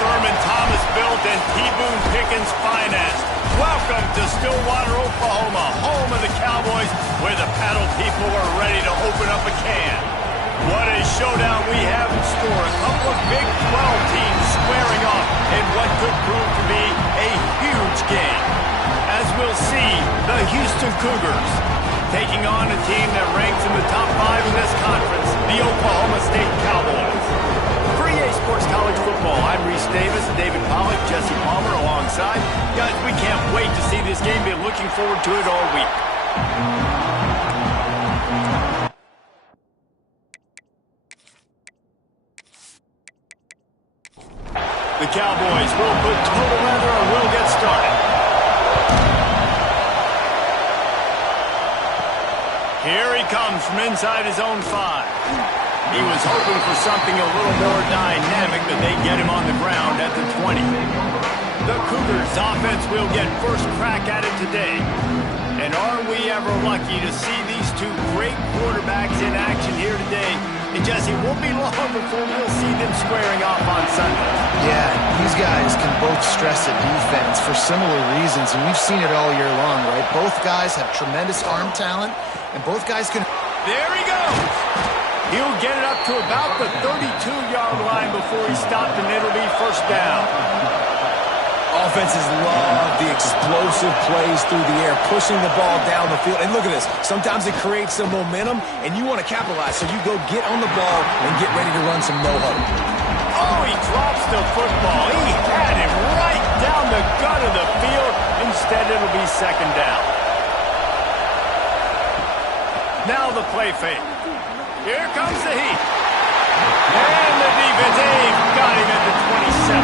Thurman Thomas built and T. Boone Pickens financed. Welcome to Stillwater, Oklahoma, home of the Cowboys, where the paddle people are ready to open up a can. What a showdown we have in store. A couple of Big 12 teams squaring off in what could prove to be a huge game. As we'll see, the Houston Cougars taking on a team that ranks in the top 5 in this conference, the Oklahoma State Cowboys. For EA Sports College Football, I'm Reese Davis, David Pollack, Jesse Palmer alongside. Guys, we can't wait to see this game. Been looking forward to it all week. The Cowboys will put total leather and will get started. Here he comes from inside his own 5. He was hoping for something a little more dynamic, but they get him on the ground at the 20. The Cougars offense will get first crack at it today. And are we ever lucky to see these two great quarterbacks in action here today? And Jesse, it won't be long before we'll see them squaring off on Sunday. Yeah, these guys can both stress a defense for similar reasons, and we've seen it all year long, right? Both guys have tremendous arm talent, and both guys can... There he goes! He'll get it up to about the 32-yard line before he's stopped, and it'll be first down. Offenses love the explosive plays through the air, pushing the ball down the field. And look at this. Sometimes it creates some momentum, and you want to capitalize. So you go get on the ball and get ready to run some no-huddle. Oh, he drops the football. He had him right down the gut of the field. Instead, it'll be second down. Now the play fake. Here comes the heat. And the defense, they've got him at the 27.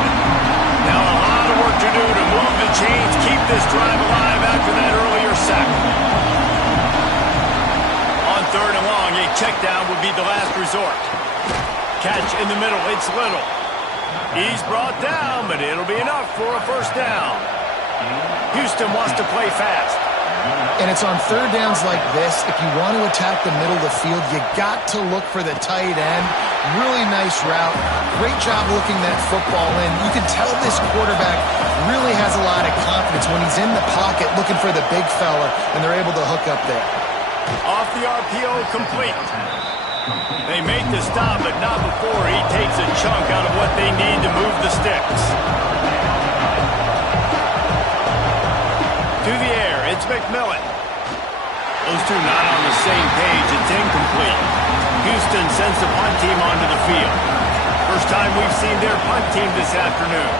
Now a lot of work to do to move the chains, keep this drive alive after that earlier sack. On third and long, a check down would be the last resort. Catch in the middle, it's Little. He's brought down, but it'll be enough for a first down. Houston wants to play fast. And it's on third downs like this, if you want to attack the middle of the field, you got to look for the tight end. Really nice route. Great job looking that football in. You can tell this quarterback really has a lot of confidence when he's in the pocket looking for the big fella, and they're able to hook up there. Off the RPO, complete. They make the stop, but not before he takes a chunk out of what they need to move the sticks. To the air, it's McMillan. Those two not on the same page. It's incomplete. Houston sends the punt team onto the field. First time we've seen their punt team this afternoon.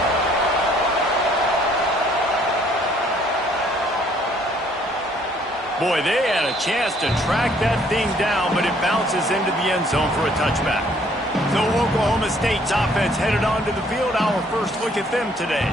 Boy, they had a chance to track that thing down, but it bounces into the end zone for a touchback. So Oklahoma State's offense headed onto the field. Our first look at them today.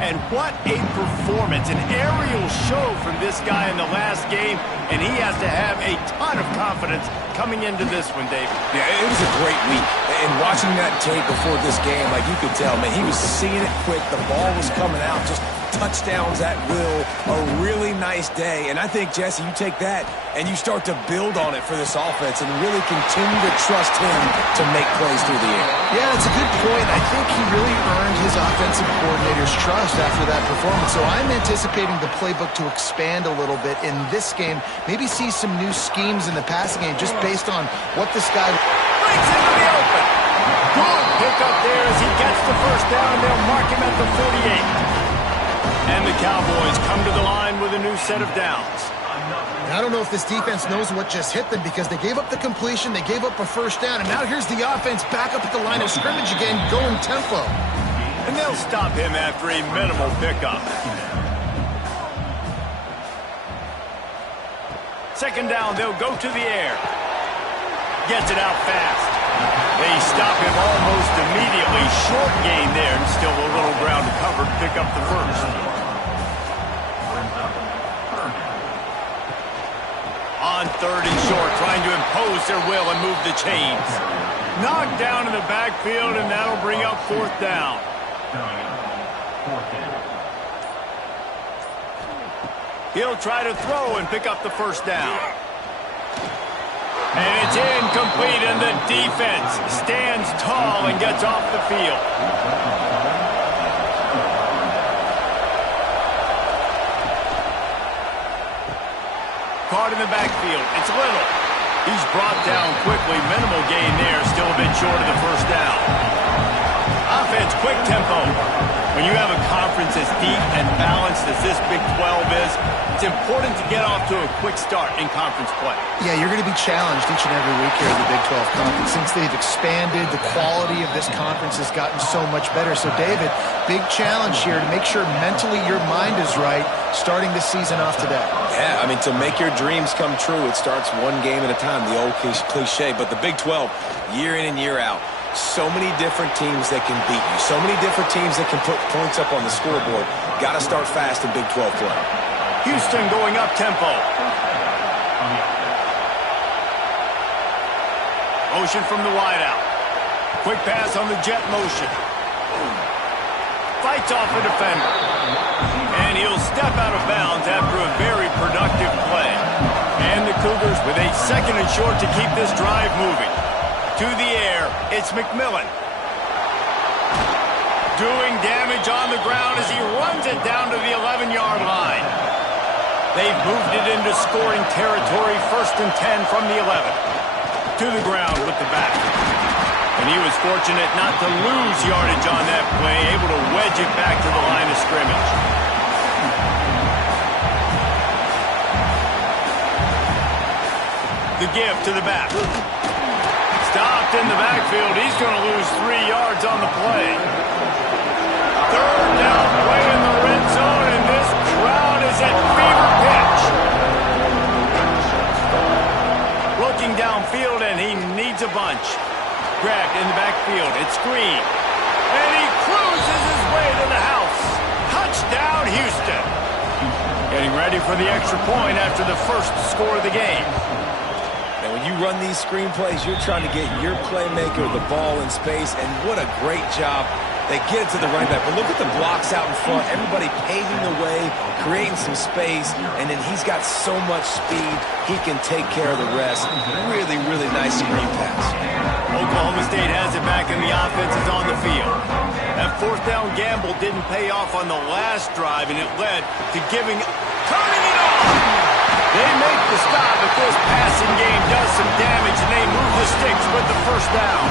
And what a performance, an aerial show from this guy in the last game, and he has to have a ton of confidence coming into this one, David. Yeah, it was a great week. And watching that tape before this game, like you could tell, man, he was seeing it quick. The ball was coming out, just touchdowns at will. A really nice day. And I think, Jesse, you take that and you start to build on it for this offense and really continue to trust him to make plays through the air. Yeah, that's a good point. I think he really earned his offensive coordinator's trust after that performance. So I'm anticipating the playbook to expand a little bit in this game. Maybe see some new schemes in the passing game just based on what this guy... Breaks into the open. Good pick up there as he gets the first down. They'll mark him at the 48. And the Cowboys come to the line with a new set of downs. And I don't know if this defense knows what just hit them because they gave up the completion, they gave up a first down, and now here's the offense back up at the line of scrimmage again, going tempo. And they'll stop him after a minimal pickup. Second down, they'll go to the air. Gets it out fast. They stop him almost immediately. Short gain there, and still a little ground to cover to pick up the first. On third and short, trying to impose their will and move the chains. Knocked down in the backfield, and that'll bring up fourth down. He'll try to throw and pick up the first down. And it's incomplete, and the defense stands tall and gets off the field. caught in the backfield. It's Little. He's brought down quickly. Minimal gain there. Still a bit short of the first down. Offense, quick tempo. When you have a conference as deep and balanced as this Big 12 is, it's important to get off to a quick start in conference play. Yeah, you're going to be challenged each and every week here in the Big 12 Conference. Since they've expanded, the quality of this conference has gotten so much better. So, David, big challenge here to make sure mentally your mind is right starting this season off today. Yeah, I mean, to make your dreams come true, it starts one game at a time, the old cliche. But the Big 12, year in and year out, so many different teams that can beat you. So many different teams that can put points up on the scoreboard. Got to start fast in Big 12 play. Houston going up tempo. Motion from the wideout. Quick pass on the jet motion. Fights off a defender. And he'll step out of bounds after a very productive play. And the Cougars with a second and short to keep this drive moving. To the air, it's McMillan. Doing damage on the ground as he runs it down to the 11-yard line. They've moved it into scoring territory, 1st and 10 from the 11. To the ground with the back. And he was fortunate not to lose yardage on that play, able to wedge it back to the line of scrimmage. The give to the back. Stopped in the backfield. He's going to lose 3 yards on the play. 3rd down play in the red zone, and this crowd is at fever pitch. Looking downfield, and he needs a bunch. Grabbed in the backfield. It's Green. And he cruises his way to the house. Touchdown, Houston. Getting ready for the extra point after the first score of the game. Now, when you run these screenplays, you're trying to get your playmaker the ball in space, and what a great job. They get it to the running back, but look at the blocks out in front. Everybody paving the way, creating some space, and then he's got so much speed, he can take care of the rest. Really, really nice screen pass. Oklahoma State has it back, and the offense is on the field. That 4th down gamble didn't pay off on the last drive, and it led to turning it off. They make the stop, but this passing game does some damage, and they move the sticks with the 1st down.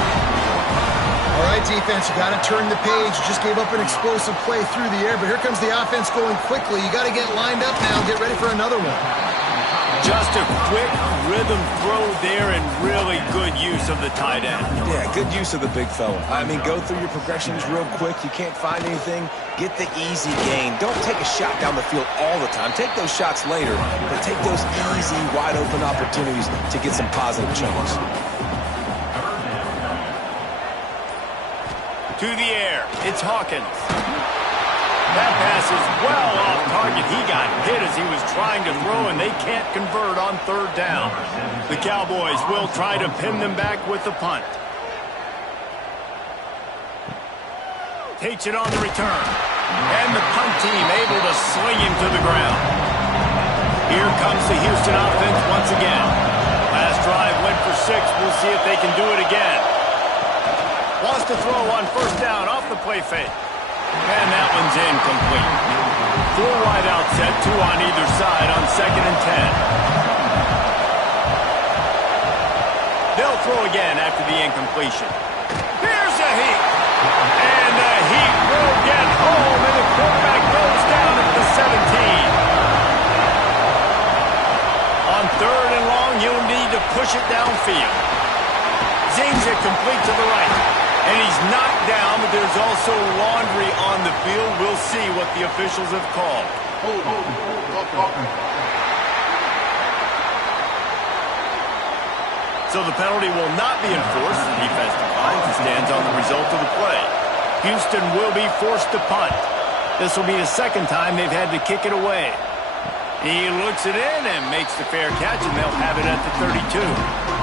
All right, defense, you got to turn the page. You just gave up an explosive play through the air, but here comes the offense going quickly. You got to get lined up now, get ready for another one. Just a quick rhythm throw there and really good use of the tight end. Yeah, good use of the big fella. I mean, go through your progressions real quick. You can't find anything. Get the easy gain. Don't take a shot down the field all the time. Take those shots later, but take those easy, wide-open opportunities to get some positive chunks. To the air, it's Hawkins. That pass is well off target. He got hit as he was trying to throw, and they can't convert on 3rd down. The Cowboys will try to pin them back with the punt. Takes it on the return. And the punt team able to sling him to the ground. Here comes the Houston offense once again. Last drive went for 6. We'll see if they can do it again. Wants to throw on 1st down off the play fake. And that one's incomplete. 4 wide out set, 2 on either side on 2nd and 10. They'll throw again after the incompletion. Here's a heat. And the heat will get home, and the quarterback goes down at the 17. On 3rd and long, you'll need to push it downfield. Zings it complete to the right. And he's knocked down, but there's also laundry on the field. We'll see what the officials have called. So the penalty will not be enforced. The defense declines and stands on the result of the play. Houston will be forced to punt. This will be the 2nd time they've had to kick it away. He looks it in and makes the fair catch, and they'll have it at the 32.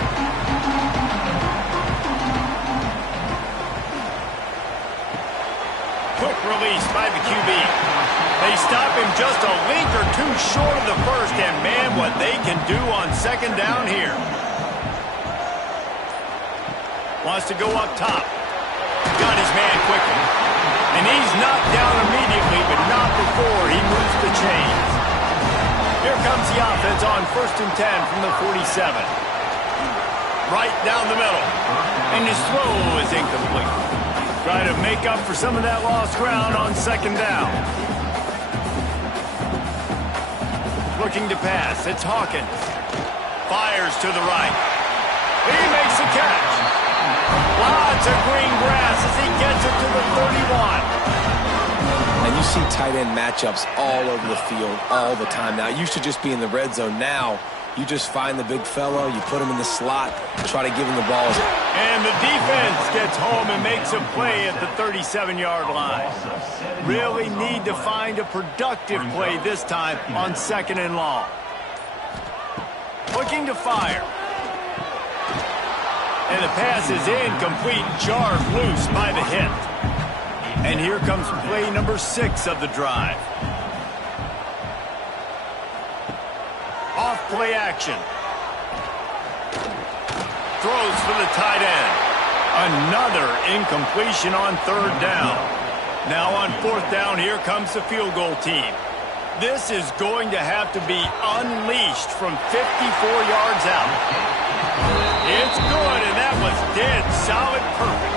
Quick release by the QB. They stop him just a link or 2 short of the 1st, and man, what they can do on 2nd down here. Wants to go up top. Got his man quickly. And he's knocked down immediately, but not before he moves the chains. Here comes the offense on 1st and 10 from the 47. Right down the middle. And his throw is incomplete. Try to make up for some of that lost ground on 2nd down. Looking to pass. It's Hawkins. Fires to the right. He makes the catch. Lots of green grass as he gets it to the 31. And you see tight end matchups all over the field all the time. Now, it used to just be in the red zone. Now, you just find the big fellow, you put him in the slot, try to give him the ball. And the defense gets home and makes a play at the 37-yard line. Really need to find a productive play this time on 2nd and long. Looking to fire. And the pass is incomplete, jarred loose by the hit. And here comes play number 6 of the drive. Off play action. Throws for the tight end. Another incompletion on 3rd down. Now on 4th down, here comes the field goal team. This is going to have to be unleashed from 54 yards out. It's good, and that was dead solid perfect.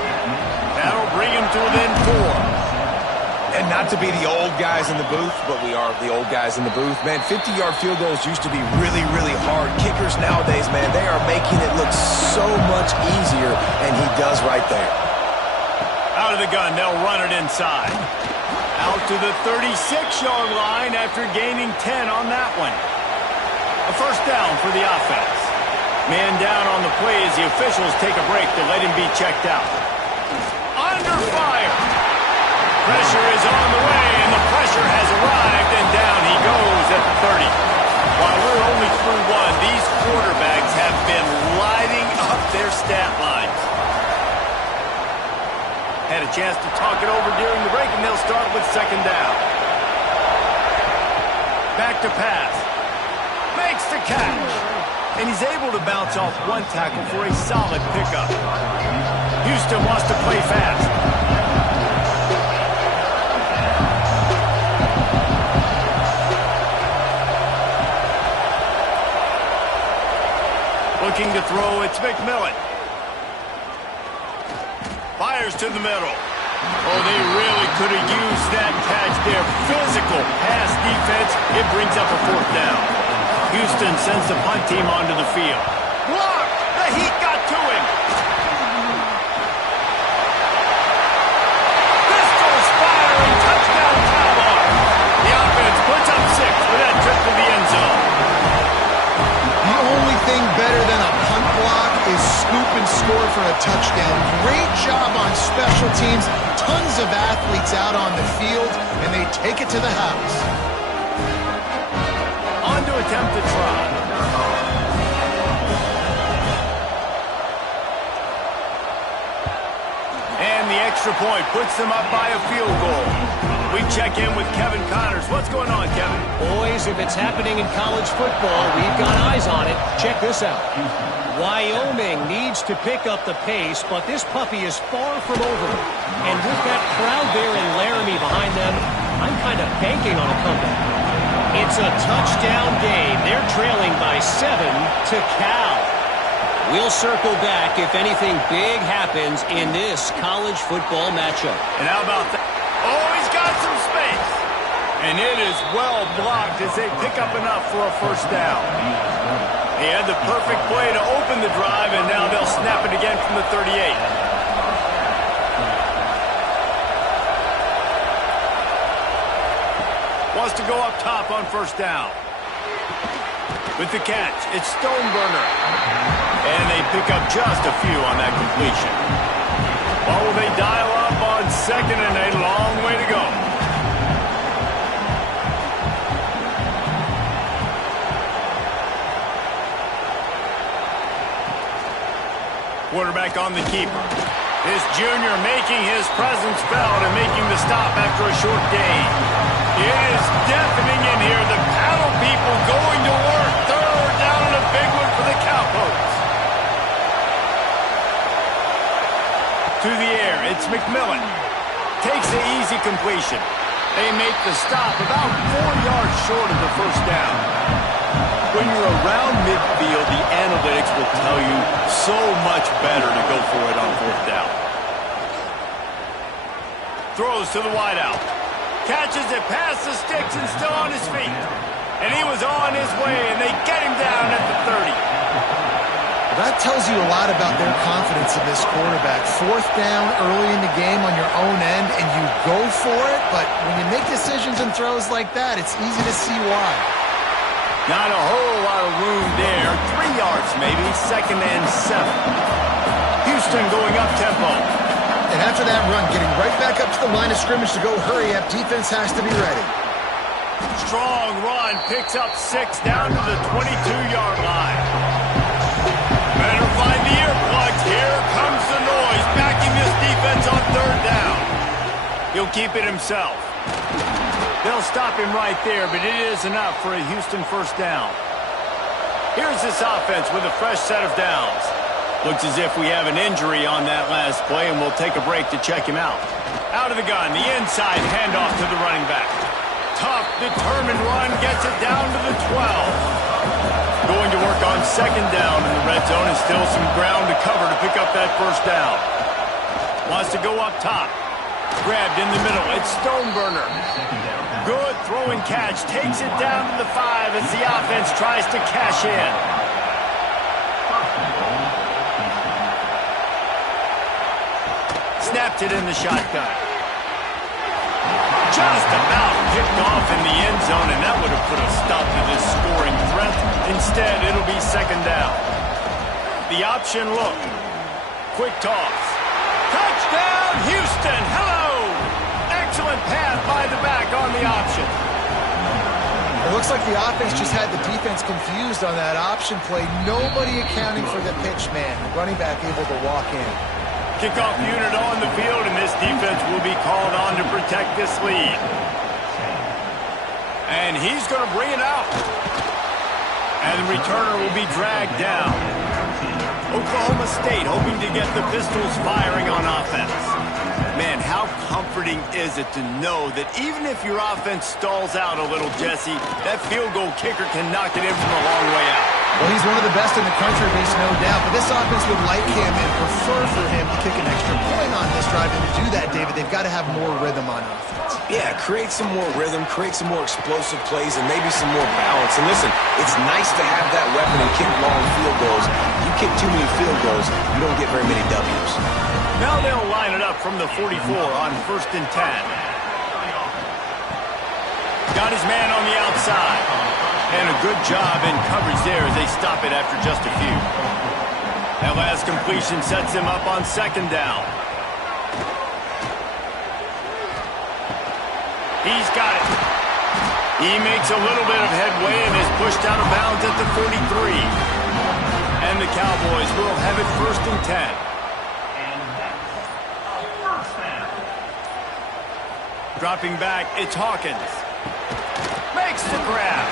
That'll bring him to within 4. And not to be the old guys in the booth, but we are the old guys in the booth. Man, 50-yard field goals used to be really, really hard. Kickers nowadays, man, they are making it look so much easier, and he does right there. Out of the gun, they'll run it inside. Out to the 36-yard line after gaining 10 on that one. A 1st down for the offense. Man down on the play as the officials take a break to let him be checked out. Under fire. Pressure is on the way, and the pressure has arrived, and down he goes at the 30. While we're only through 1, these quarterbacks have been lighting up their stat lines. Had a chance to talk it over during the break, and they'll start with 2nd down. Back to pass. Makes the catch. And he's able to bounce off 1 tackle for a solid pickup. Houston wants to play fast. Looking to throw, it's McMillan. Fires to the middle. Oh, they really could have used that catch there. Physical pass defense. It brings up a 4th down. Houston sends the punt team onto the field. Blocked! The heat got to him. Pistols firing. Touchdown Cowboys. The offense puts up 6 for that trip to the end zone. The only thing better than a punt block is scoop and score for a touchdown. Great job on special teams. Tons of athletes out on the field, and they take it to the house. On to attempt the try. And the extra point puts them up by a field goal. We check in with Kevin Connors. What's going on, Kevin? Boys, if it's happening in college football, we've got eyes on it. Check this out. Wyoming needs to pick up the pace, but this puppy is far from over. And with that crowd there in Laramie behind them, I'm kind of banking on a comeback. It's a touchdown game. They're trailing by 7 to Cal. We'll circle back if anything big happens in this college football matchup. And how about that? Oh, he's got some space. And it is well blocked as they pick up enough for a 1st down. He had the perfect play to open the drive, and now they'll snap it again from the 38. Wants to go up top on 1st down. With the catch, it's Stoneburner. And they pick up just a few on that completion. Oh, they dial up on 2nd and a long way to go. Quarterback on the keeper. This junior making his presence felt and making the stop after a short gain. It is deafening in here. The paddle people going to work. 3rd down and a big one for the Cowboys. To the air, it's McMillan. Takes the easy completion. They make the stop about 4 yards short of the 1st down. When you're around midfield, the analytics will tell you so much better to go for it on fourth down. Throws to the wideout. Catches it past the sticks and still on his feet. And he was on his way, and they get him down at the 30. That tells you a lot about their confidence in this quarterback. Fourth down early in the game on your own end, and you go for it, but when you make decisions and throws like that, it's easy to see why. Not a whole lot of room there. 3 yards maybe, 2nd and 7. Houston going up tempo. And after that run, getting right back up to the line of scrimmage to go hurry up, defense has to be ready. Strong run, picks up 6 down to the 22-yard line. Better find the earplugs. Here comes the noise, backing this defense on 3rd down. He'll keep it himself. They'll stop him right there, but it is enough for a Houston 1st down. Here's this offense with a fresh set of downs. Looks as if we have an injury on that last play, and we'll take a break to check him out. Out of the gun, the inside handoff to the running back. Tough, determined run, gets it down to the 12. Going to work on 2nd down in the red zone, and still some ground to cover to pick up that 1st down. Wants to go up top. Grabbed in the middle, it's Stoneburner. Good throw and catch, takes it down to the 5 as the offense tries to cash in. Snapped it in the shotgun. Just about picked off in the end zone, and that would have put a stop to this scoring threat. Instead, it'll be 2nd down. The option look. Quick toss. Touchdown, Houston! Hello! Excellent pass by the back on the option. It looks like the offense just had the defense confused on that option play. Nobody accounting for the pitch man. The running back able to walk in. Kickoff unit on the field, and this defense will be called on to protect this lead. And he's going to bring it out. And the returner will be dragged down. Oklahoma State hoping to get the Pistols firing on offense. Man, how comforting is it to know that even if your offense stalls out a little, Jesse, that field goal kicker can knock it in from a long way out. Well, he's one of the best in the country, there's no doubt. But this offense would like him and prefer for him to kick an extra point on this drive. And to do that, David, they've got to have more rhythm on offense. Yeah, create some more rhythm, create some more explosive plays, and maybe some more balance. And listen, it's nice to have that weapon and kick long field goals. You kick too many field goals, you don't get very many W's. Now they'll line it up from the 44 on 1st and 10. Got his man on the outside. And a good job in coverage there as they stop it after just a few. That last completion sets him up on 2nd down. He's got it. He makes a little bit of headway and is pushed out of bounds at the 43. And the Cowboys will have it 1st and 10. Dropping back, it's Hawkins. Makes the grab.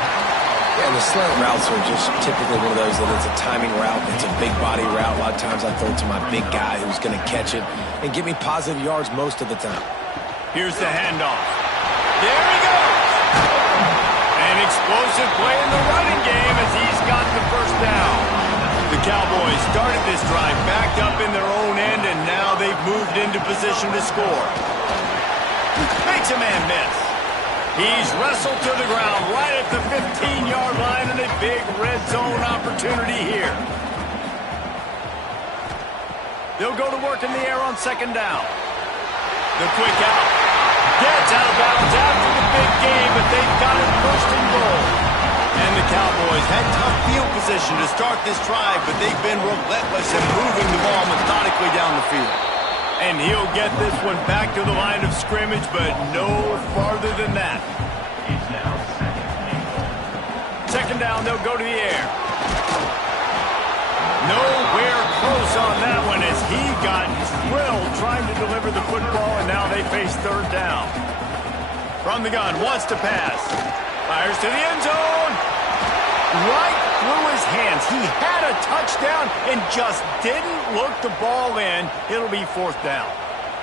Yeah, the slant routes are just typically one of those that it's a timing route. It's a big body route. A lot of times I throw it to my big guy who's going to catch it and give me positive yards most of the time. Here's the handoff. There he goes. An explosive play in the running game as he's got the 1st down. The Cowboys started this drive backed up in their own end, and now they've moved into position to score. Makes a man miss. He's wrestled to the ground right at the 15-yard line, and a big red zone opportunity here. They'll go to work in the air on 2nd down. The quick out. Gets out of bounds after the big game, but they've got it 1st and goal. And the Cowboys had tough field position to start this drive, but they've been relentless in moving the ball methodically down the field. And he'll get this one back to the line of scrimmage, but no farther than that. 2nd down, they'll go to the air. Nowhere close on that one as he got drilled trying to deliver the football, and now they face 3rd down. From the gun, wants to pass. Fires to the end zone. Right through his hands. He had a touchdown and just didn't look the ball in. It'll be 4th down.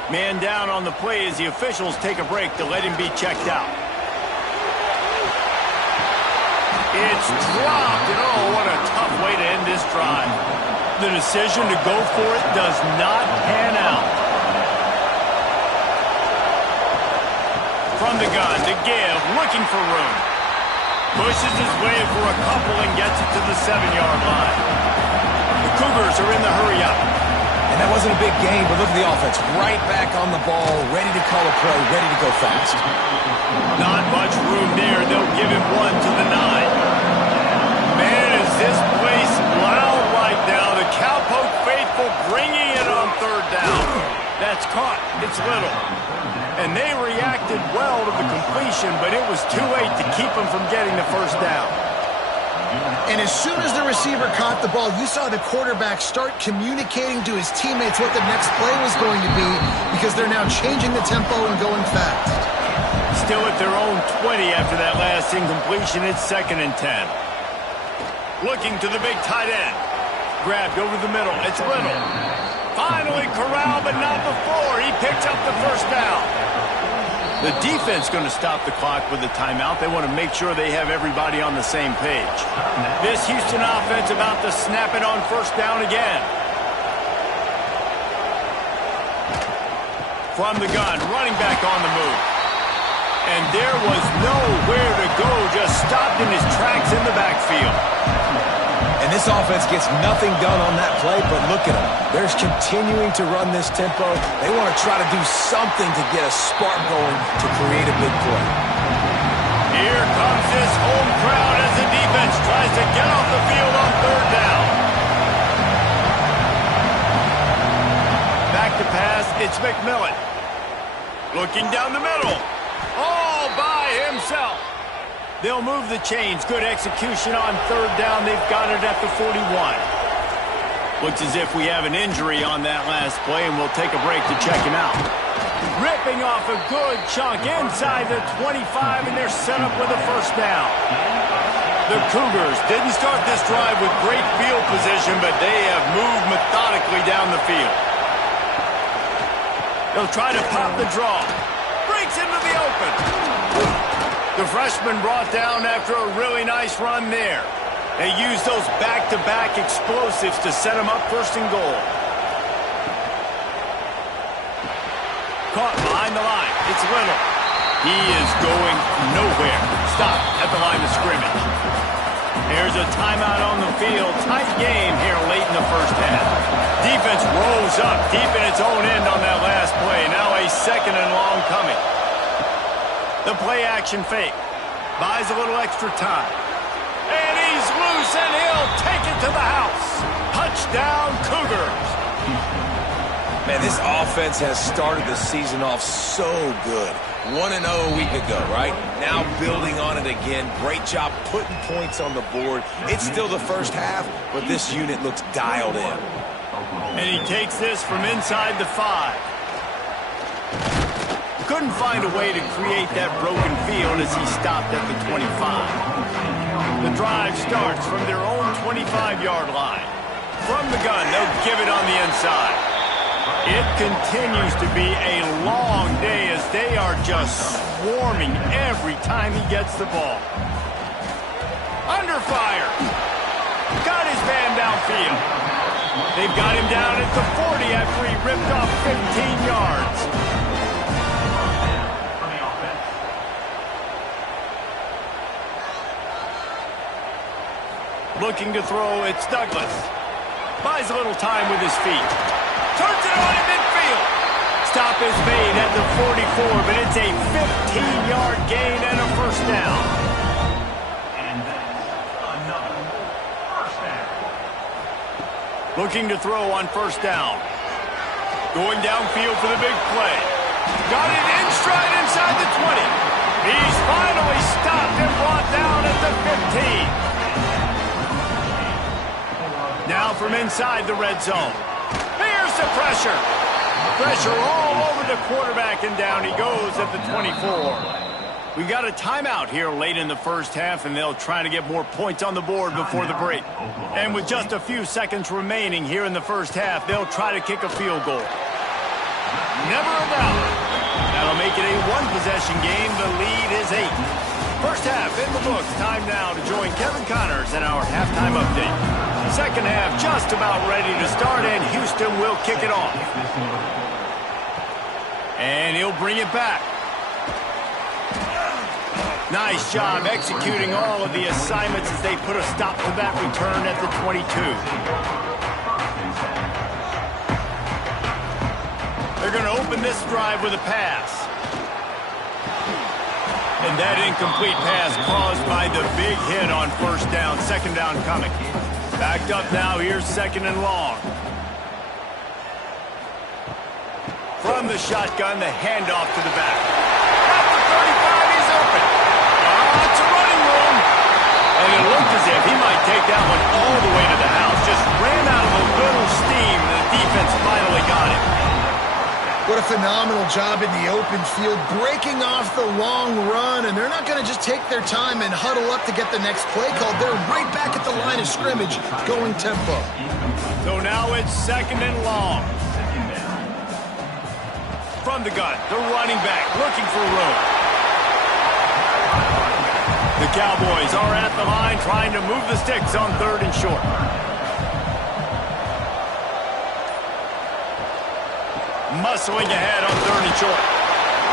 Man down on the play as the officials take a break to let him be checked out. It's dropped, and oh, what a tough way to end this drive. The decision to go for it does not pan out. From the gun to give, looking for room. Pushes his way for a couple and gets it to the 7-yard line. The Cougars are in the hurry-up. And that wasn't a big gain, but look at the offense. Right back on the ball, ready to call a play, ready to go fast. Not much room there. They'll give him one to the 9. Man, is this place loud right now. The Cowpoke faithful bringing it on 3rd down. That's caught. It's Little. And they reacted well to the completion, but it was too late to keep them from getting the 1st down. And as soon as the receiver caught the ball, you saw the quarterback start communicating to his teammates what the next play was going to be because they're now changing the tempo and going fast. Still at their own 20 after that last incompletion. It's 2nd and 10. Looking to the big tight end. Grabbed over the middle. It's Little. Finally corralled, but not before. He picks up the 1st down. The defense going to stop the clock with a timeout. They want to make sure they have everybody on the same page. This Houston offense about to snap it on 1st down again. From the gun, running back on the move. And there was nowhere to go, just stopped in his tracks in the backfield. And this offense gets nothing done on that play, but look at them. They're continuing to run this tempo. They want to try to do something to get a spark going to create a big play. Here comes this home crowd as the defense tries to get off the field on 3rd down. Back to pass, it's McMillan. Looking down the middle. All by himself. They'll move the chains. Good execution on 3rd down. They've got it at the 41. Looks as if we have an injury on that last play, and we'll take a break to check him out. Ripping off a good chunk inside the 25, and they're set up with a 1st down. The Cougars didn't start this drive with great field position, but they have moved methodically down the field. They'll try to pop the draw. Breaks into the open. The freshman brought down after a really nice run there. They use those back-to-back explosives to set them up 1st and goal. Caught behind the line. It's Little. He is going nowhere. Stop at the line of scrimmage. Here's a timeout on the field. Tight game here late in the 1st half. Defense rose up deep in its own end on that last play. Now a 2nd and long coming. The play-action fake. Buys a little extra time. And he's loose, and he'll take it to the house. Touchdown, Cougars. Man, this offense has started the season off so good. 1-0 a week ago, right? Now building on it again. Great job putting points on the board. It's still the 1st half, but this unit looks dialed in. And he takes this from inside the 5. Couldn't find a way to create that broken field as he stopped at the 25. The drive starts from their own 25-yard line. From the gun, they'll give it on the inside. It continues to be a long day as they are just swarming every time he gets the ball. Under fire. Got his man downfield. They've got him down at the 40 after he ripped off 15 yards. Looking to throw, it's Douglas. Buys a little time with his feet. Turns it on in midfield. Stop is made at the 44, but it's a 15-yard gain and a 1st down. And that's another 1st down. Looking to throw on 1st down. Going downfield for the big play. Got it in stride inside the 20. He's finally stopped and brought down at the 15. Now from inside the red zone. Here's the pressure. Pressure all over the quarterback, and down he goes at the 24. We've got a timeout here late in the 1st half, and they'll try to get more points on the board before the break. And with just a few seconds remaining here in the 1st half, they'll try to kick a field goal. Never a doubt. That'll make it a 1-possession game. The lead is 8. First half in the books. Time now to join Kevin Connors in our halftime update. Second half just about ready to start, and Houston will kick it off. And he'll bring it back. Nice job executing all of the assignments as they put a stop to that return at the 22. They're going to open this drive with a pass. And that incomplete pass caused by the big hit on first down. Second down coming. Backed up now. Here's second and long. From the shotgun, the handoff to the back. At the 35, he's open. It's a running room. And it looked as if he might take that one all the way to the house. Just ran out of a little steam. The defense finally got it. What a phenomenal job in the open field, breaking off the long run, and they're not going to just take their time and huddle up to get the next play called. They're right back at the line of scrimmage, going tempo. So now it's second and long. From the gun, the running back looking for room. The Cowboys are at the line trying to move the sticks on third and short. Muscling ahead on third and short.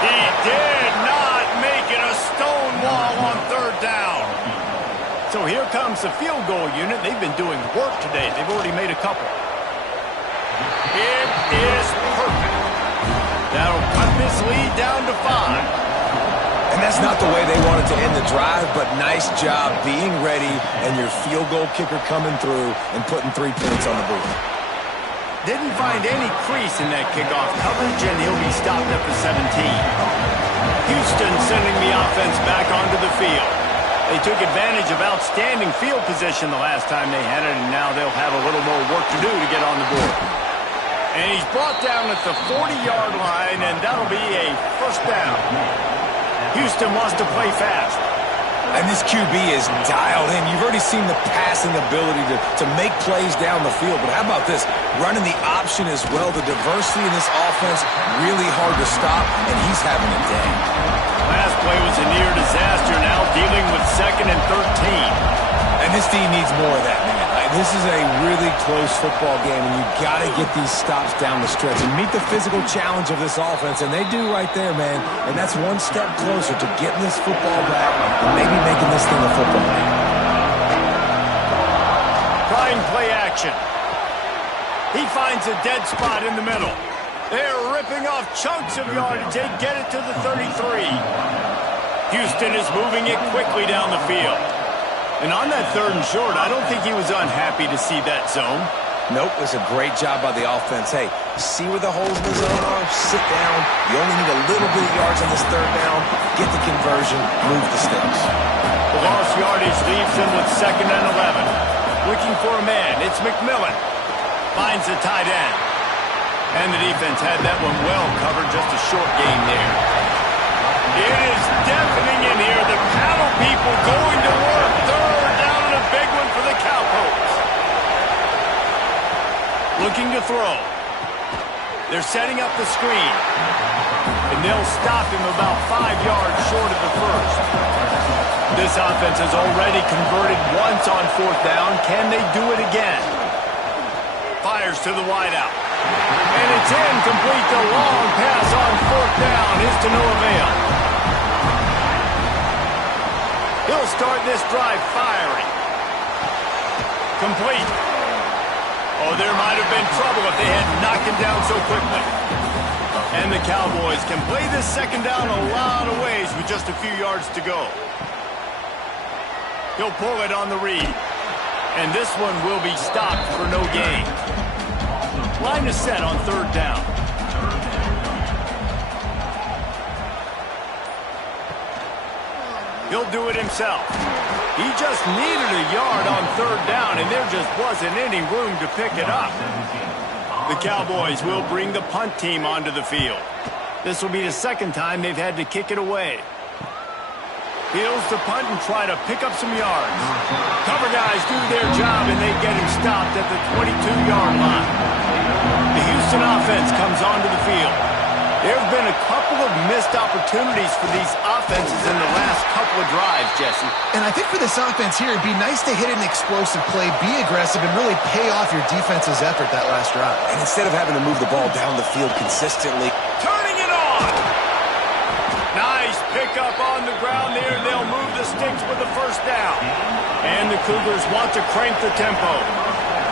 He did not make it a stone wall on third down. So here comes the field goal unit. They've been doing work today. They've already made a couple. It is perfect. That'll cut this lead down to 5. And that's not the way they wanted to end the drive, but nice job being ready and your field goal kicker coming through and putting 3 points on the board. Didn't find any crease in that kickoff coverage, and he'll be stopped at the 17. Houston sending the offense back onto the field. They took advantage of outstanding field position the last time they had it, and now they'll have a little more work to do to get on the board. And he's brought down at the 40-yard line, and that'll be a first down. Houston wants to play fast. And this QB is dialed in. You've already seen the passing ability to make plays down the field. But how about this? Running the option as well. The diversity in this offense, really hard to stop, and he's having a day. Last play was a near disaster. Now dealing with second and 13. And this team needs more of that, man. This is a really close football game, and you've got to get these stops down the stretch and meet the physical challenge of this offense, and they do right there, man. And that's one step closer to getting this football back and maybe making this thing a football game. Trying play action. He finds a dead spot in the middle. They're ripping off chunks of yardage. They get it to the 33. Houston is moving it quickly down the field. And on that third and short, I don't think he was unhappy to see that zone. Nope, it was a great job by the offense. Hey, see where the holes in the zone are? Sit down. You only need a little bit of yards on this third down. Get the conversion. Move the sticks. The lost yardage leaves him with second and 11. Looking for a man. It's McMillan. Finds the tight end. And the defense had that one well covered. Just a short gain there. It is deafening in here. The paddle people going to work. Third down and a big one for the Cowboys. Looking to throw. They're setting up the screen. And they'll stop him about 5 yards short of the first. This offense has already converted once on fourth down. Can they do it again? Fires to the wideout. And it's incomplete. The long pass on fourth down is to no avail. He'll start this drive firing. Complete. Oh, there might have been trouble if they had knocked him down so quickly. And the Cowboys can play this second down a lot of ways with just a few yards to go. He'll pull it on the read. And this one will be stopped for no gain. Line is set on third down. He'll do it himself. He just needed a yard on third down, and there just wasn't any room to pick it up. The Cowboys will bring the punt team onto the field. This will be the second time they've had to kick it away. Heels to punt and try to pick up some yards. Cover guys do their job, and they get him stopped at the 22-yard line. The Houston offense comes onto the field. There have been a couple of missed opportunities for these offenses in the last couple of drives, Jesse. And I think for this offense here, it'd be nice to hit an explosive play, be aggressive, and really pay off your defense's effort that last drive. And instead of having to move the ball down the field consistently. Turning it on! Nice pickup on the ground there. They'll move the sticks with the first down. And the Cougars want to crank the tempo.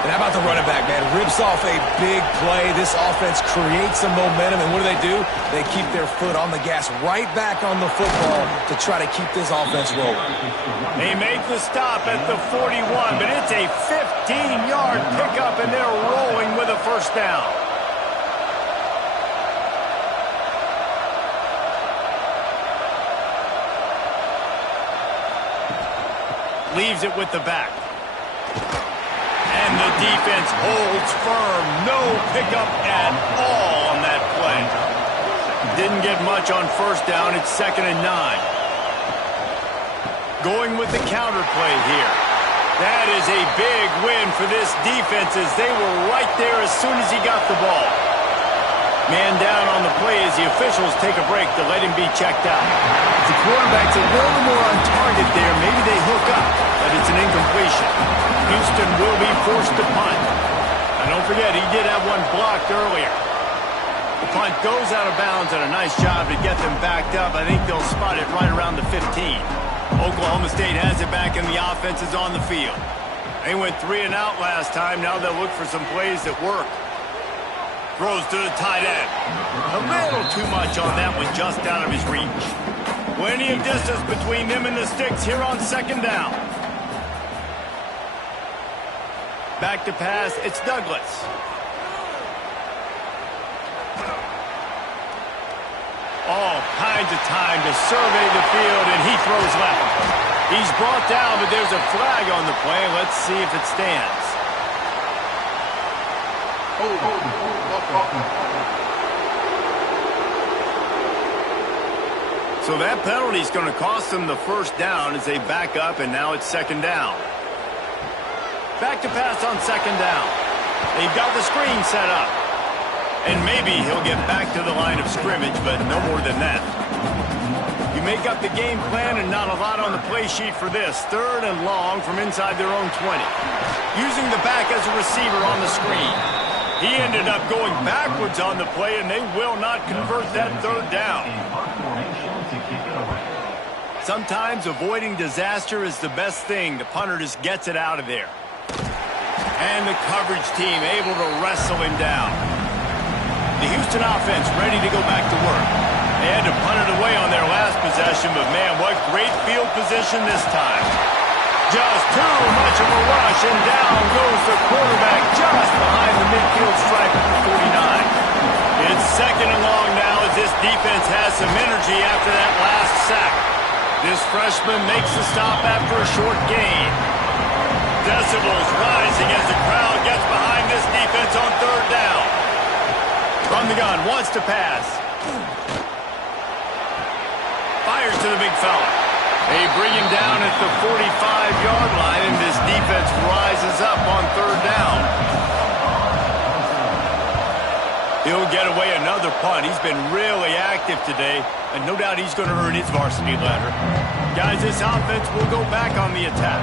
And how about the running back, man? Rips off a big play. This offense creates some momentum, and what do? They keep their foot on the gas right back on the football to try to keep this offense rolling. They make the stop at the 41, but it's a 15-yard pickup, and they're rolling with a first down. Leaves it with the back. And the defense holds firm. No pickup at all on that play. Didn't get much on first down. It's 2nd and 9. Going with the counter play here. That is a big win for this defense as they were right there as soon as he got the ball. Man down on the play as the officials take a break to let him be checked out. The quarterback's a little more on target there. Maybe they hook up, but it's an incompletion. Houston will be forced to punt. And don't forget, he did have one blocked earlier. The punt goes out of bounds, and a nice job to get them backed up. I think they'll spot it right around the 15. Oklahoma State has it back, and the offense is on the field. They went 3 and out last time. Now they'll look for some plays that work. Throws to the tight end. A little too much on that one, just out of his reach. Plenty of distance between them and the sticks here on 2nd down. Back to pass, it's Douglas. All kinds of time to survey the field, and he throws left. He's brought down, but there's a flag on the play. Let's see if it stands. So that penalty is going to cost them the first down as they back up, and now it's 2nd down. Back to pass on 2nd down. They've got the screen set up. And maybe he'll get back to the line of scrimmage, but no more than that. You make up the game plan and not a lot on the play sheet for this. 3rd and long from inside their own 20. Using the back as a receiver on the screen. He ended up going backwards on the play, and they will not convert that 3rd down. Sometimes avoiding disaster is the best thing. The punter just gets it out of there. And the coverage team able to wrestle him down. The Houston offense ready to go back to work. They had to punt it away on their last possession, but man, what great field position this time. Just too much of a rush, and down goes the quarterback just behind the midfield stripe at the 49. It's 2nd and long now as this defense has some energy after that last sack. This freshman makes the stop after a short gain. Decibels rising as the crowd gets behind this defense on 3rd down. From the gun, wants to pass. Fires to the big fella. They bring him down at the 45-yard line, and this defense rises up on 3rd down. He'll get away another punt. He's been really active today, and no doubt he's going to earn his varsity letter. Guys, this offense will go back on the attack.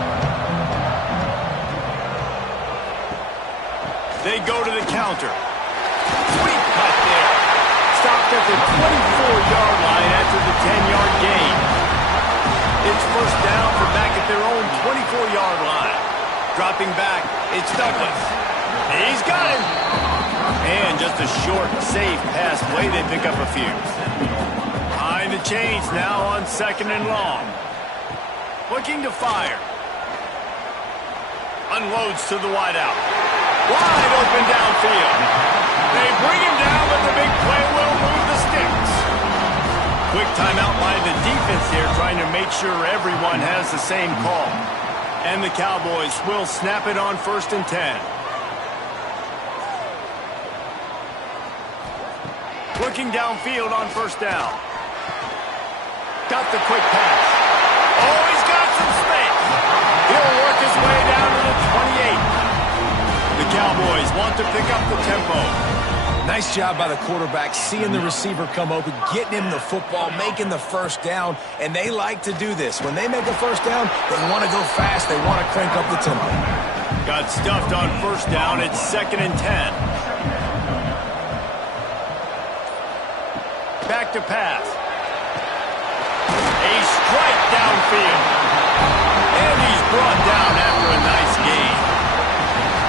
They go to the counter. Sweet cut there. Stopped at the 24-yard line after the 10-yard gain. It's 1st down from back at their own 24-yard line. Dropping back, it's Douglas. He's got him. And just a short, safe pass play. They pick up a few. Behind the chains now on 2nd and long. Looking to fire. Unloads to the wideout. Wide open downfield. They bring him down with the big play. Will move the sticks. Quick timeout by the defense here, trying to make sure everyone has the same call. And the Cowboys will snap it on 1st and 10. Looking downfield on 1st down. Got the quick pass. Oh, he's got some space. He'll work his way down to the 28. The Cowboys want to pick up the tempo. Nice job by the quarterback, seeing the receiver come open, getting him the football, making the first down, and they like to do this. When they make a first down, they want to go fast. They want to crank up the tempo. Got stuffed on first down. It's 2nd and 10. Back to pass. A strike downfield. And he's brought down after a nice gain.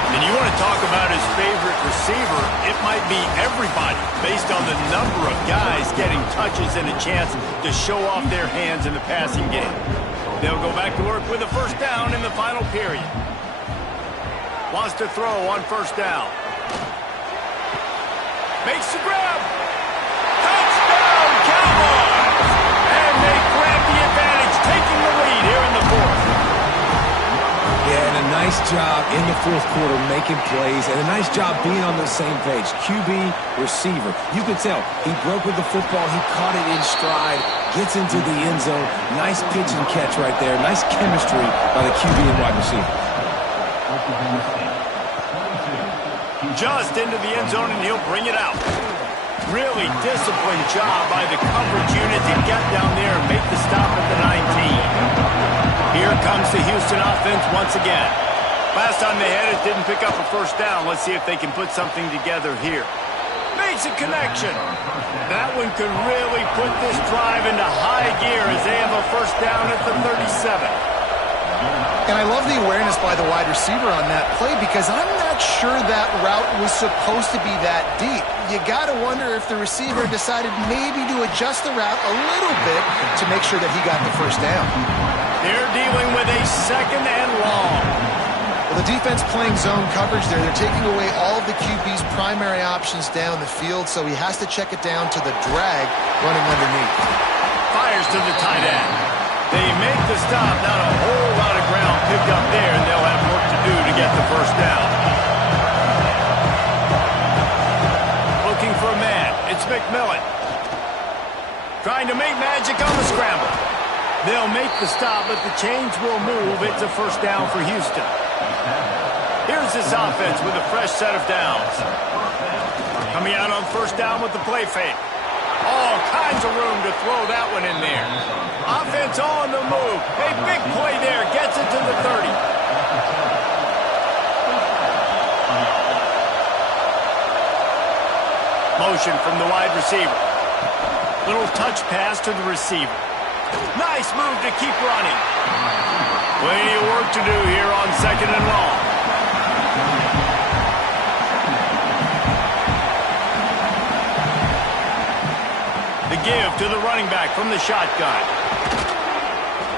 And you want to talk about his favorite receiver, it might be everybody based on the number of guys getting touches and a chance to show off their hands in the passing game. They'll go back to work with a first down in the final period. Wants to throw on first down. Makes the grab. Touchdown, Cowboys! And they grab the advantage, taking the lead here in the fourth. Yeah, and a nice job in the fourth quarter making plays, and a nice job being on the same page. QB, receiver. You could tell he broke with the football. He caught it in stride, gets into the end zone. Nice pitch and catch right there. Nice chemistry by the QB and wide receiver. Just into the end zone, and he'll bring it out. Really disciplined job by the coverage unit to get down there and make the stop at the 19. Here comes the Houston offense once again. Last time they had it, didn't pick up a first down. Let's see if they can put something together here. Makes a connection. That one could really put this drive into high gear as they have a first down at the 37. And I love the awareness by the wide receiver on that play because I'm not sure that route was supposed to be that deep. You got to wonder if the receiver decided maybe to adjust the route a little bit to make sure that he got the first down. They're dealing with a 2nd and long. Well, the defense playing zone coverage there. They're taking away all of the QB's primary options down the field, so he has to check it down to the drag running underneath. Fires to the tight end. They make the stop. Not a whole lot of ground picked up there, and they'll have work to do to get the first down. Looking for a man. It's McMillan. Trying to make magic on the scramble. They'll make the stop, but the chains will move. It's a first down for Houston. Here's this offense with a fresh set of downs. Coming out on first down with the play fake. All kinds of room to throw that one in there. Offense on the move. A big play there. Gets it to the 30. Motion from the wide receiver. Little touch pass to the receiver. Nice move to keep running. Plenty of work to do here on 2nd and long. The give to the running back from the shotgun.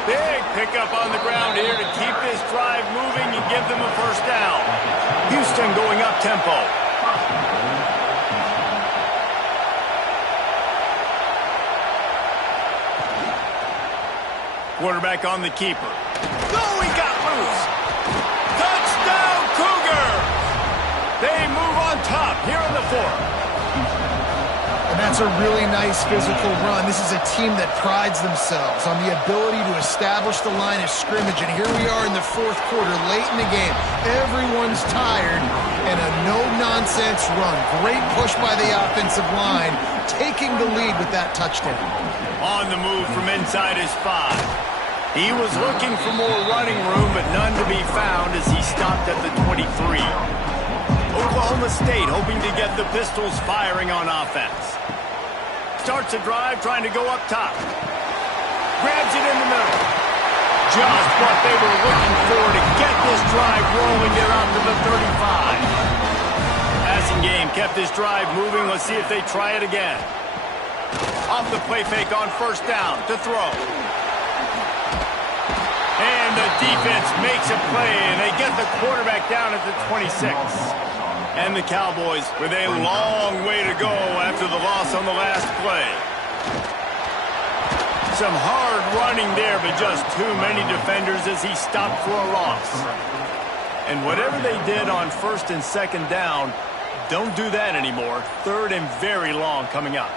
Big pickup on the ground here to keep this drive moving and give them a first down. Houston going up tempo. Quarterback on the keeper. Oh, he got loose. Touchdown, Cougars! They move on top here in the fourth. And that's a really nice physical run. This is a team that prides themselves on the ability to establish the line of scrimmage. And here we are in the fourth quarter, late in the game. Everyone's tired, and a no-nonsense run. Great push by the offensive line, taking the lead with that touchdown. On the move from inside his 5. He was looking for more running room, but none to be found as he stopped at the 23. Oklahoma State hoping to get the Pistols firing on offense. Starts a drive trying to go up top. Grabs it in the middle. Just what they were looking for to get this drive rolling there out to the 35. Passing game kept this drive moving. Let's see if they try it again. Off the play fake on first down to throw. And the defense makes a play, and they get the quarterback down at the 26. And the Cowboys with a long way to go after the loss on the last play. Some hard running there, but just too many defenders as he stopped for a loss. And whatever they did on first and second down, don't do that anymore. Third and very long coming up.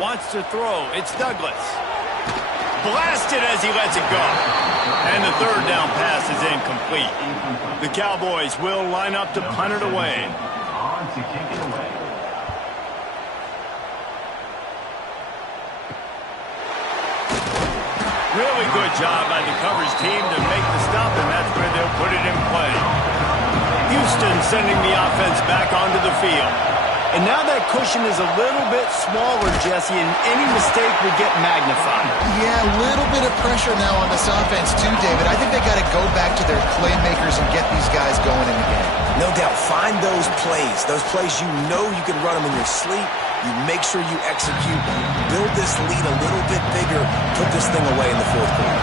Wants to throw. It's Douglas. Blasted as he lets it go. And the third down pass is incomplete. The Cowboys will line up to punt it away. Really good job by the coverage team to make the stop, and that's where they'll put it in play. Houston sending the offense back onto the field. And now that cushion is a little bit smaller, Jesse, and any mistake would get magnified. Yeah, a little bit of pressure now on this offense too, David. I think they got to go back to their playmakers and get these guys going in the game. No doubt. Find those plays you know you can run them in your sleep. You make sure you execute. Build this lead a little bit bigger. Put this thing away in the fourth quarter.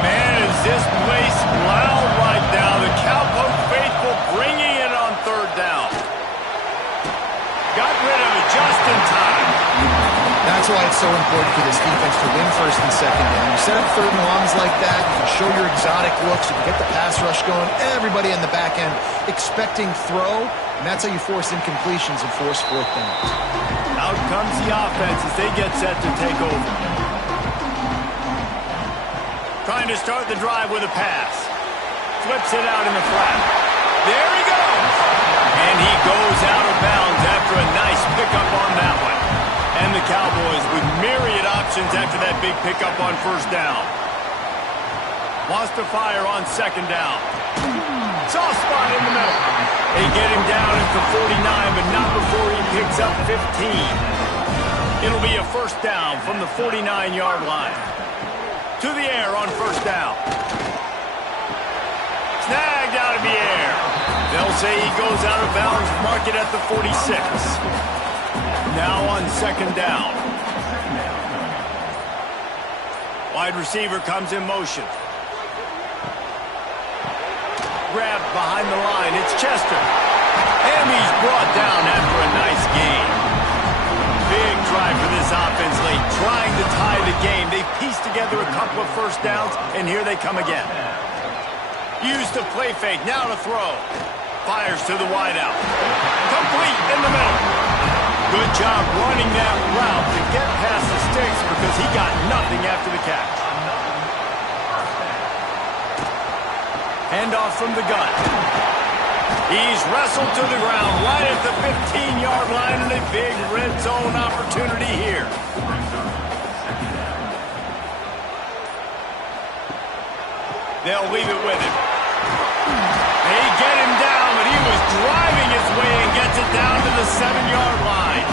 Man, is this place loud right now. The Cowpoke faithful bringing it on third down. Got rid of it just in time. That's why it's so important for this defense to win first and second down. You set up third and longs like that, you can show your exotic looks, you can get the pass rush going, everybody in the back end expecting throw, and that's how you force incompletions and force fourth downs. Out comes the offense as they get set to take over. Trying to start the drive with a pass. Flips it out in the flat. There he goes! And he goes out of bounds after a nice pickup on that one. And the Cowboys with myriad options after that big pickup on first down. Wants to fire on second down. Soft spot in the middle. They get him down at the 49, but not before he picks up 15. It'll be a first down from the 49-yard line. To the air on first down. Snagged out of the air. They'll say he goes out of bounds, mark it at the 46. Now on second down. Wide receiver comes in motion. Grabbed behind the line. It's Chester. And he's brought down after a nice gain. Big drive for this offense late, trying to tie the game. They pieced together a couple of first downs, and here they come again. Used the play fake, now to throw. Fires to the wideout. Complete in the middle. Good job running that route to get past the sticks because he got nothing after the catch. Handoff from the gun. He's wrestled to the ground right at the 15-yard line and a big red zone opportunity here. They'll leave it with him. They get him down, but he was driving his way and gets it down to the 7-yard line.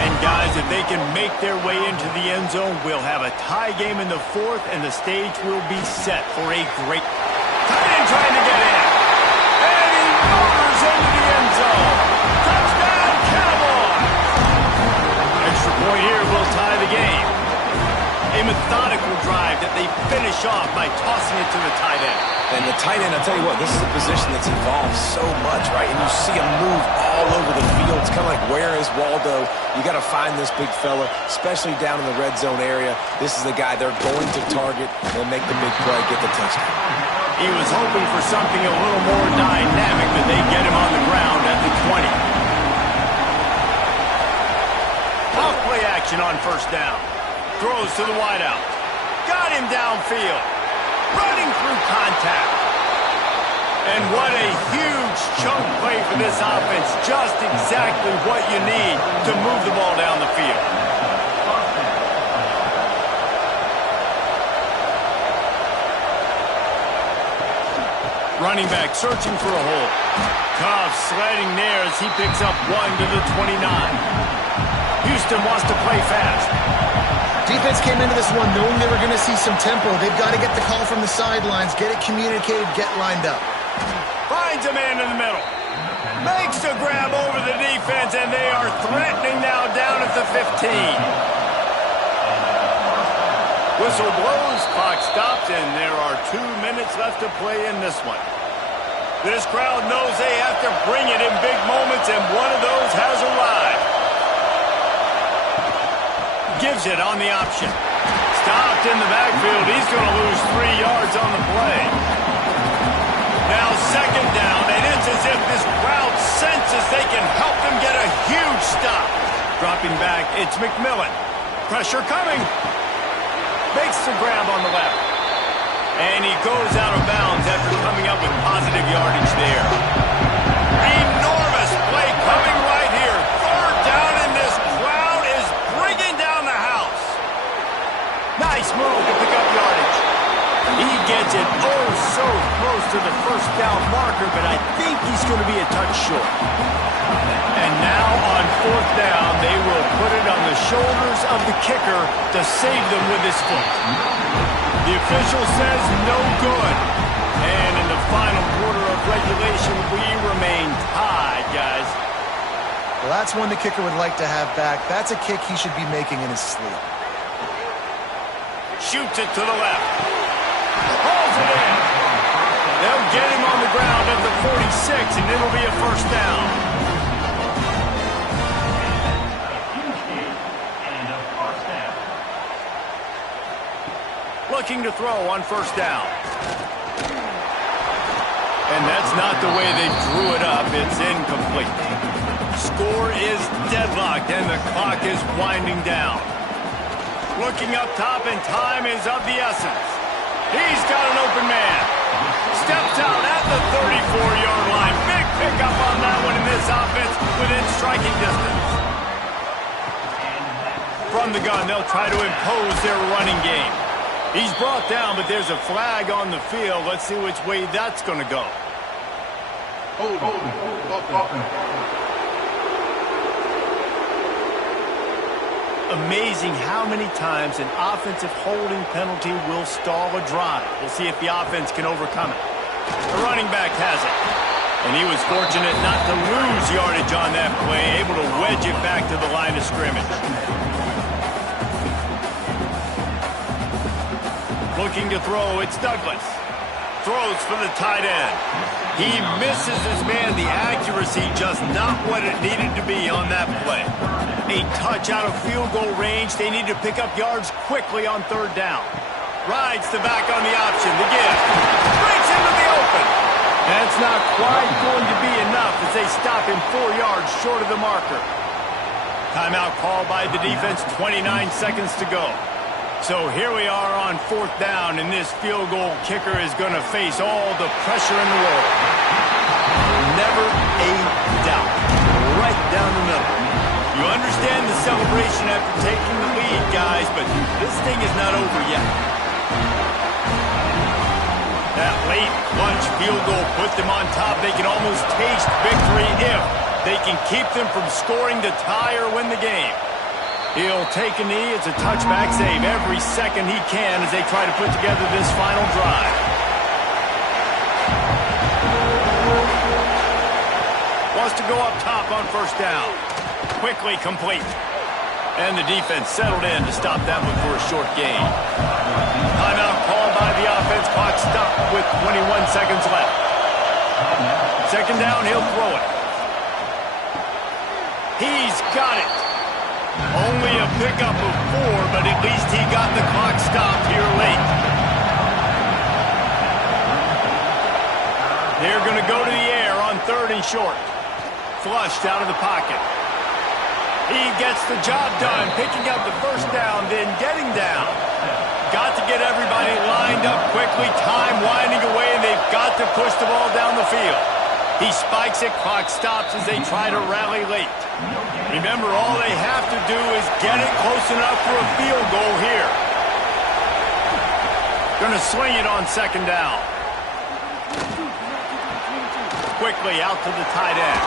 And guys, if they can make their way into the end zone, we'll have a tie game in the fourth, and the stage will be set for a great... Tight end trying to get in. And he motors into the end zone. Touchdown, Cowboys! Extra point here will tie the game. A methodical drive that they finish off by tossing it to the tight end. And the tight end, I'll tell you what, this is a position that's evolved so much, right? And you see him move all over the field. It's kind of like, where is Waldo? You got to find this big fella, especially down in the red zone area. This is the guy they're going to target and make the big play, get the touchdown. He was hoping for something a little more dynamic, but they get him on the ground at the 20. Off play action on first down. Throws to the wideout. Got him downfield. Running through contact. And what a huge chunk play for this offense. Just exactly what you need to move the ball down the field. Running back searching for a hole. Tough sledding there as he picks up 1 to the 29. Houston wants to play fast. Defense came into this one knowing they were going to see some tempo. They've got to get the call from the sidelines, get it communicated, get lined up. Finds a man in the middle. Makes a grab over the defense, and they are threatening now down at the 15. Whistle blows, clock stops, and there are 2 minutes left to play in this one. This crowd knows they have to bring it in big moments, and one of those has arrived. Gives it on the option. Stopped in the backfield. He's going to lose 3 yards on the play. Now second down, and it's as if this crowd senses they can help them get a huge stop. Dropping back, it's McMillan. Pressure coming. Makes the grab on the left. And he goes out of bounds after coming up with positive yardage there. Enormous play coming right here. Third down, and this crowd is bringing down the house. Nice move to pick He gets it oh so close to the first down marker, but I think he's going to be a touch short. And now on fourth down, they will put it on the shoulders of the kicker to save them with his foot. The official says no good. And in the final quarter of regulation, we remain tied, guys. Well, that's one the kicker would like to have back. That's a kick he should be making in his sleep. Shoots it to the left. Hauls it in. They'll get him on the ground at the 46, and it'll be a first down. Looking to throw on first down. And that's not the way they drew it up. It's incomplete. Score is deadlocked, and the clock is winding down. Looking up top, and time is of the essence. He's got an open man. Steps out at the 34-yard line. Big pickup on that one in this offense within striking distance. From the gun, they'll try to impose their running game. He's brought down, but there's a flag on the field. Let's see which way that's going to go. Amazing how many times an offensive holding penalty will stall a drive. We'll see if the offense can overcome it. The running back has it. And he was fortunate not to lose yardage on that play, able to wedge it back to the line of scrimmage. Looking to throw, it's Douglas. Throws for the tight end. He misses his man. The accuracy just not what it needed to be on that play. A touch out of field goal range. They need to pick up yards quickly on third down. Rides the back on the option. The give. Breaks into the open. That's not quite going to be enough as they stop him 4 yards short of the marker. Timeout called by the defense. 29 seconds to go. So here we are on fourth down, and this field goal kicker is going to face all the pressure in the world. Never a doubt. Right down the middle. You understand the celebration after taking the lead, guys, but this thing is not over yet. That late lunch field goal put them on top. They can almost taste victory if they can keep them from scoring to tie or win the game. He'll take a knee. It's a touchback save every second he can as they try to put together this final drive. Wants to go up top on first down. Quickly complete. And the defense settled in to stop that one for a short gain. Timeout called by the offense. Clock stopped with 21 seconds left. Second down, he'll throw it. He's got it. Only a pickup of 4, but at least he got the clock stopped here late. They're going to go to the air on third and short. Flushed out of the pocket. He gets the job done, picking up the first down, then getting down. Got to get everybody lined up quickly, time winding away, and they've got to push the ball down the field. He spikes it, clock stops as they try to rally late. Remember, all they have to do is get it close enough for a field goal here. Going to swing it on second down. Quickly out to the tight end.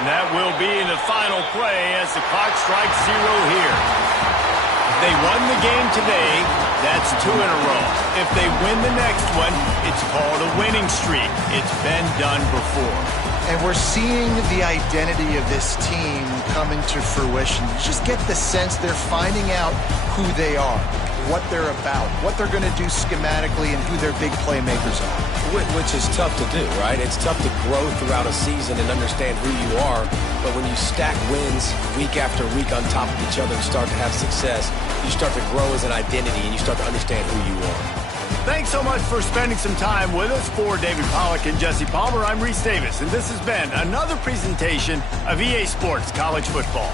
And that will be in the final play as the clock strikes 0 here. If they won the game today, that's 2 in a row. If they win the next one, it's called a winning streak. It's been done before. And we're seeing the identity of this team come into fruition. You just get the sense they're finding out who they are, what they're about, what they're going to do schematically, and who their big playmakers are. Which is tough to do, right? It's tough to grow throughout a season and understand who you are. But when you stack wins week after week on top of each other and start to have success, you start to grow as an identity and you start to understand who you are. Thanks so much for spending some time with us. For David Pollack and Jesse Palmer, I'm Reese Davis, and this has been another presentation of EA Sports College Football.